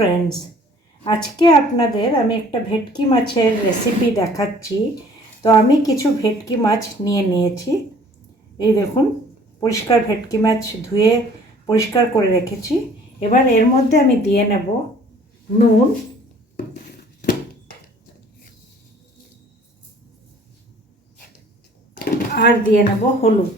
Friends, আজকে আপনাদের আমি একটা ভেটকি মাছের রেসিপি দেখাচ্ছি। তো আমি কিছু ভেটকি মাছ নিয়েছি। এই দেখুন, পরিষ্কার ভেটকি মাছ ধুয়ে পরিষ্কার করে রেখেছি। এবার এর মধ্যে আমি দিয়ে নেব নুন, আর দিয়ে নেব হলুদ।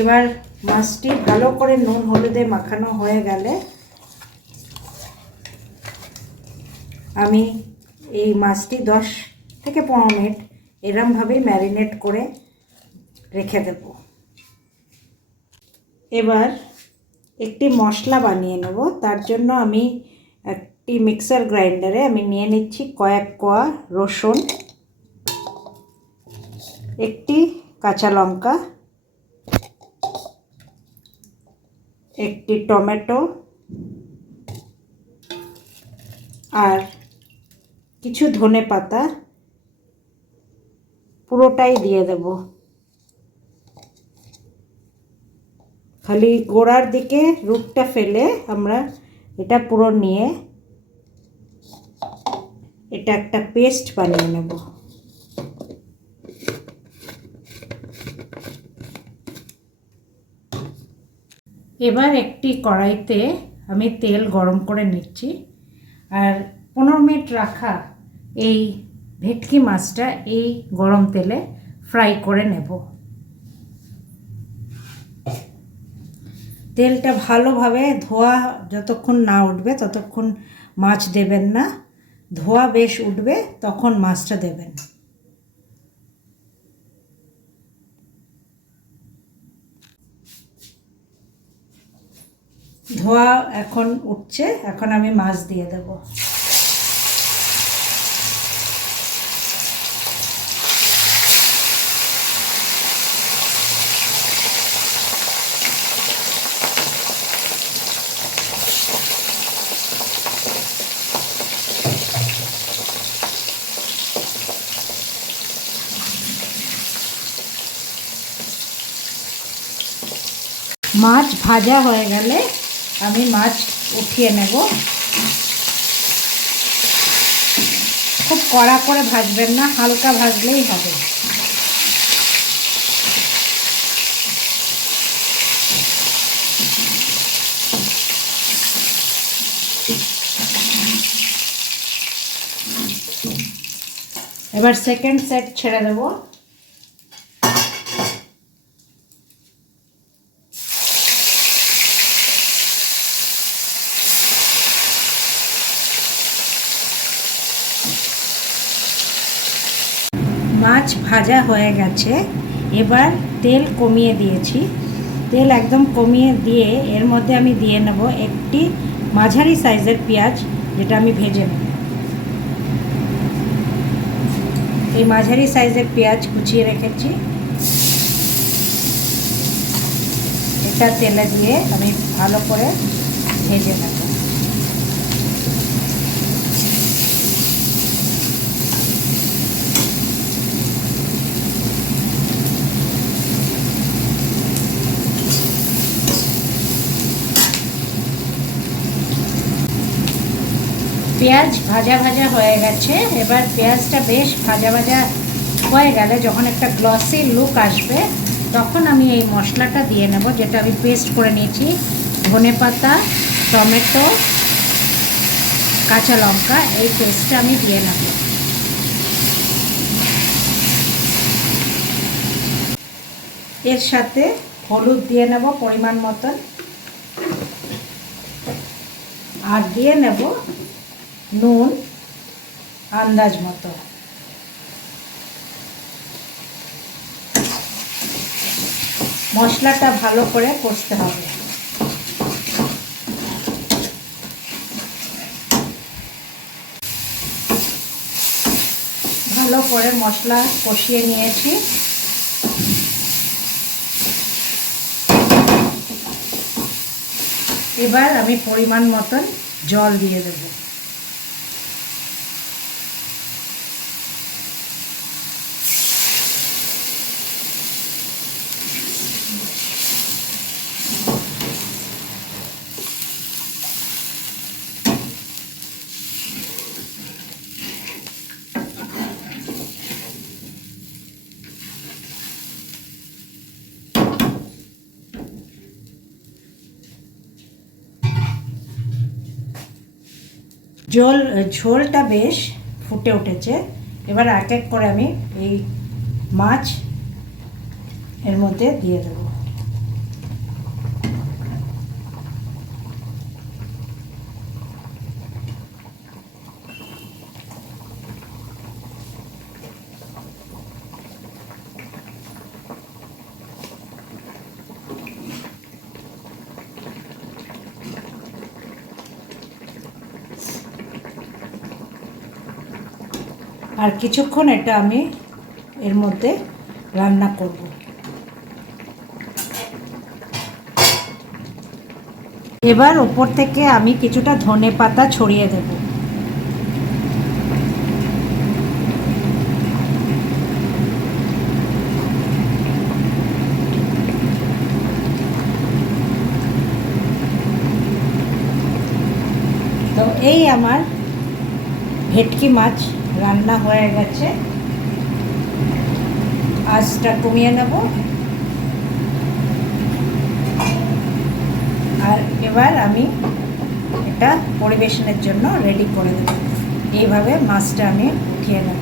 এবার মাছটি ভালো করে নুন হলুদে মাখানো হয়ে গেলে আমি এই মাছটি 10 থেকে 15 মিনিট এরমভাবেই ম্যারিনেট করে রেখে দেব। এবার একটি মশলা বানিয়ে নেব। তার জন্য আমি একটি মিক্সার গ্রাইন্ডারে আমি নিয়ে নিচ্ছি কয়েক কোয়া রসুন, একটি কাঁচা লঙ্কা, একটি টমেটো আর কিছু ধনে পাতা পুরোটাই দিয়ে দেব। খালি গোড়ার দিকে রুটটা ফেলে আমরা এটা পুরো নিয়ে এটা একটা পেস্ট বানিয়ে নেব। এবার একটি কড়াইতে আমি তেল গরম করে নিচ্ছি আর 15 মিনিট রাখা এই ভেটকি মাছটা এই গরম তেলে ফ্রাই করে নেব। তেলটা ভালোভাবে ধোয়া যতক্ষণ না উঠবে ততক্ষণ মাছ দেবেন না, ধোয়া বেশ উঠবে তখন মাছটা দেবেন। ধোয়া এখন উঠছে, এখন আমি মাছ দিয়ে দেব। মাছ ভাজা হয়ে গেলে আমি মাছ উঠিয়ে নেব। খুব কড়া করে ভাজবেন না, হালকা ভাজলেই হবে। এবার সেকেন্ড সেট ছেড়ে দেব। মাছ ভাজা হয়ে গেছে, এবার তেল কমিয়ে দিয়েছি। তেল একদম কমিয়ে দিয়ে এর মধ্যে আমি দিয়ে নেব একটি মাঝারি সাইজের পেঁয়াজ, যেটা আমি ভেজে নেব। এই মাঝারি সাইজের পেঁয়াজ কুচিয়ে রেখেছি, এটা তেলে দিয়ে আমি ভালো করে ভেজে নেব। পেঁয়াজ ভাজা ভাজা হয়ে গেছে। এবার পেঁয়াজটা বেশ ভাজা ভাজা হয়ে গেলে যখন একটা গ্লসি লুক আসবে তখন আমি এই মশলাটা দিয়ে নেব, যেটা আমি পেস্ট করে নিয়েছি। ধনেপাতা, টমেটো, কাঁচা লঙ্কা, এই পেস্টটা আমি দিয়ে নেব। এর সাথে হলুদ দিয়ে নেব পরিমাণ মতন, আর দিয়ে নেব নুন আন্দাজ মতো। মশলাটা ভালো করে কষতে হবে। ভালো করে মশলা কষিয়ে নিয়েছি। এবার আমি পরিমাণ মতন জল দিয়ে দেব। ঝোলটা বেশ ফুটে উঠেছে। এবার এক এক করে আমি এই মাছ এর মধ্যে দিয়ে দেবো। আর কিছুক্ষণ এটা আমি এর মধ্যে রান্না করব। এবার ওপর থেকে আমি কিছুটা ধনেপাতা ছড়িয়ে দেব। তো এই আমার ভেটকি মাছ রান্না হয়ে গেছে। আঁচটা কমিয়ে নেব। আর এবার আমি এটা পরিবেশনের জন্য রেডি করে দেব। এইভাবে মাছটা আমি উঠিয়ে নেব।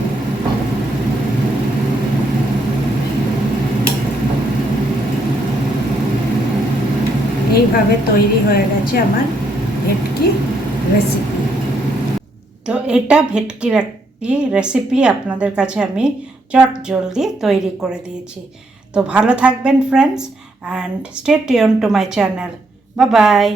এইভাবে তৈরি হয়ে গেছে আমার ভেটকি রেসিপি। তো এটা ভেটকির একটি রেসিপি আপনাদের কাছে আমি চট জলদি তৈরি করে দিয়েছি। তো ভালো থাকবেন friends, and stay tune to my channel. Bye bye.